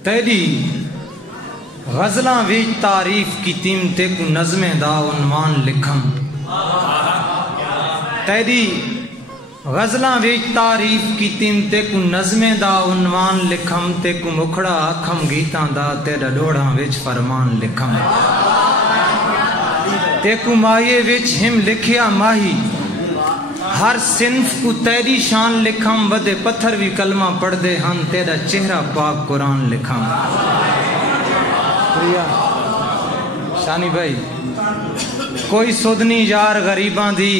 तेरी गज़लां विच तारीफ की तीम ते को नज़में दा उन्वान लिखम। तेरी गज़लां विच तारीफ की तीम ते को नज़में दा उन्वान लिखम। ते को मुखड़ा आखम गीतां दा तेरा डोड़ां विच फरमान लिखम। ते को माये विच हिम लिखिया माही हर सिंफ को तेरी शान लिखम। वदे पत्थर भी कलमा पढ़दे हन तेरा चेहरा पाक कुरान लिखम। शानी भाई कोई सुधनी यार गरीबां दी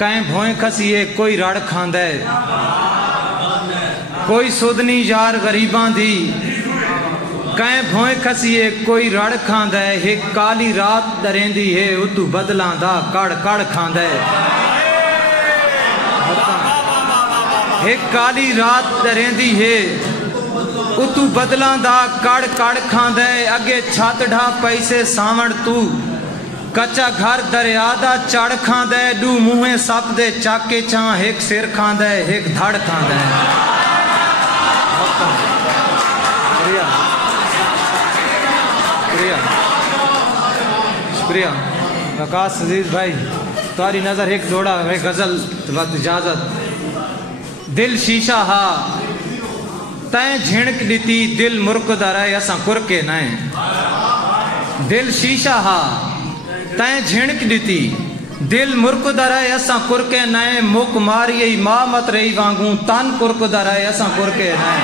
कहीं भोए खसीए कोई रड़ खांदे। कोई सुधनी यार गरीबां दी कहीं भोए खसीए कोई रड़ खांदे। एक काली रात दरेंदी है उतू बदलां दा कड़ कड़ खांदे। एक काली रात दरेंदी है उतू बदलां दा कड़ कड़ खांदे। अगे छत ढा पैसे सावण तू कच्चा घर दरिया दा चढ़ खांदे। डू मुँहे सप दे चाके चा एक सिर खांदे एक धड़ खांदे। शुक्रिया वकास अजीज भाई तुम्हारी नजर एक दौड़ा है गजल वक्त इजाजत। दिल शीशा हा तैं झिणक दी दिल मुर्कदा रहे असा कुरके नए। दिल शीशा हा तैं झिणक दी दिल मुर्कदा रहे असा कुरके नए। मुक मारिए मां मत रही वांगू तन कुरकदा रहे असा कुरके नए।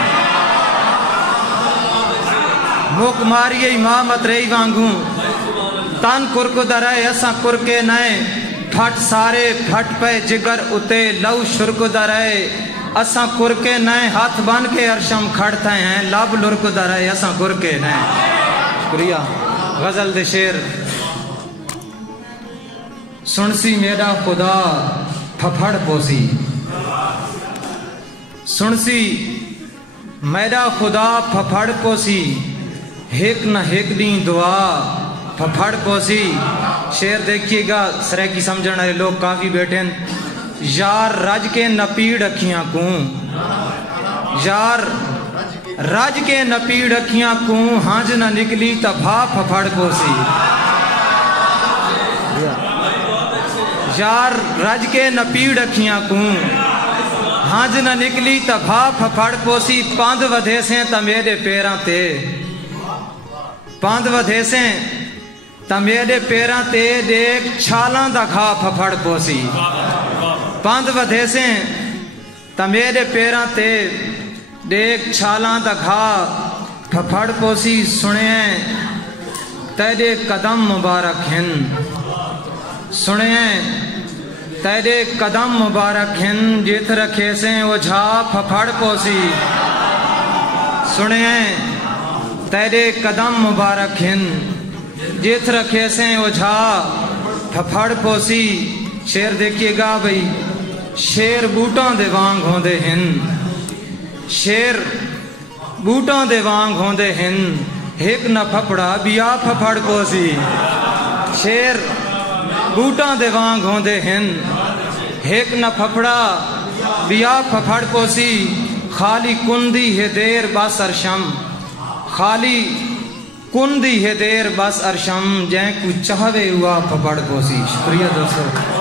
मुक मारिए मां मत रही वांगू तन कुरकदा रहे असा कुरके नए। फट सारे फट पे जिगर उते लव शुरकदा रहे असा कुरके नए। हाथ बन के अरशम खड़ते हैं लब लुरकदा रहे असा कुरके नए। शुक्रिया गजल दे शेर सुनसी मेरा खुदा फफड़ पोसी। सुनसी मेरा खुदा फफड़ पोसी हेक न हेक दी दुआ फफड़ पोसी। शेर देखिएगा सराय की समझने वाले लोग काफी बैठे हैं। यार रज के नपीड़ अखियां को यार रज के नपीड़ अखियां को हांज न निकली तफा फफड़ पोसी। यार रज के नपीड़ अखियां को हांज न निकली तफा फफड़ पोसी। पांद वधे से तमेरे पैरां ते पांद वधे से तमेरे पैरां ते देख छालां दा घा फफड़ पोसी। पांद वधे से तमेरे पैरां ते देख छालां दा घा फफड़ पोसी। सुने तेरे कदम मुबारक हैं सुने तेरे कदम मुबारक हैं जित रखे से ओझा फफड़ पोसी। सुने तेरे कदम मुबारक हैं जित रखे से ओझा फफड़ पोसी। शेर देखिएगा भाई शेर बूटां दे वांग होंदे हैं। शेर बूटां दे वांग होंदे हैं एक न फफड़ा बिया फफड़ पोसी। शेर बूटां दे वांग होंदे हैं एक न फफड़ा बिया फफड़ पोसी। खाली कुंदी है देर बस अरशम खाली कुंदी है देर बस अरशम जै को चाहवे हुआ फफड़ पोसी। शुक्रिया दोस्तों।